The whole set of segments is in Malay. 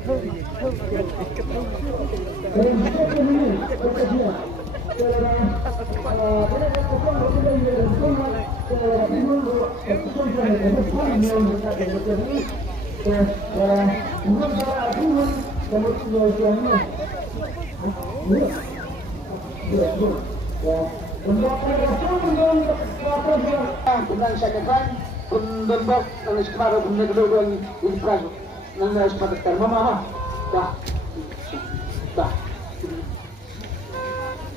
Dengan syakakan pembembok oleh sekarang benda kedua ini pragu nanda sepakat mama dah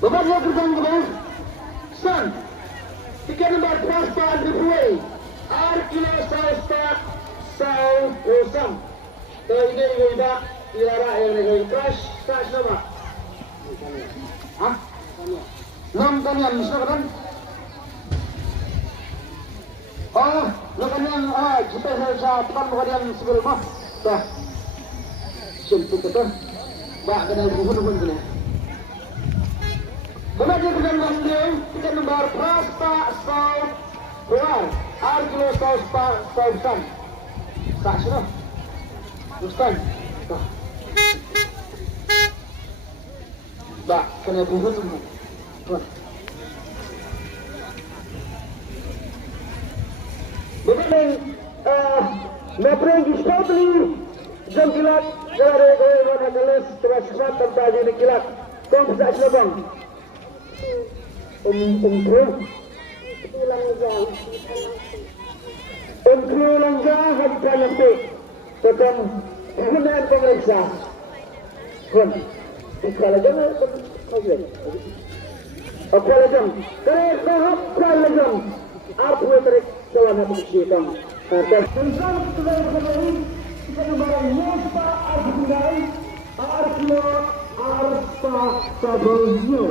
beberapa kerjaan kebetulan son tiga nomor Prosper Andrew Arkilo South Osam तो ini juga ilara yang negeri crash nama nom kalian bisa kan oh lo kalian kita saya pekan kalian sebelum dah simple betul mbak kena buhun kena benar kerjaan kalian kita nomor Prosper South keluar Arkilo South Osam tak sudah Ustaz, Mbak, kena buhun semua. Begitu, Nabregi Stotli, jam kilat, dari mana kelas terus tanpa jadi kilat, tom tak selebang. Ulang jam, hadiah nanti. Tekan penggunaan pemeriksa. Kalau jangan problem. Kalau jangan, kalau tahap kalau jangan, apa yang mereka dalam hati kita. Dan tentang kita kembali kita kembali Musta Arjunai, Arjuna Arsta Sabunyo.